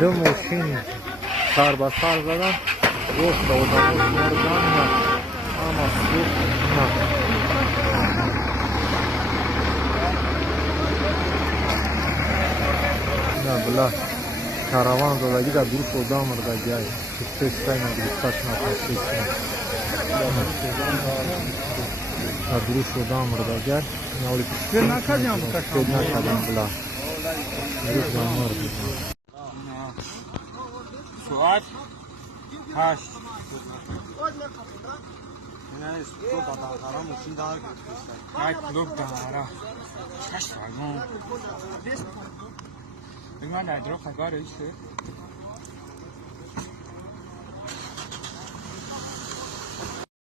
دو ماشین سر به سر زدن گفت آدم مردن نه اما سوخت نه بلا کاروان زدگی در دروش آدم مردگی های سیستای نگریستاش نفر در دروش آدم مردگی های نولی کشتید نکردیم بلا دروش آدم مردگی ساعت 8 یک کلوب داره چشم فرمان بگم من در درو خبر ایسته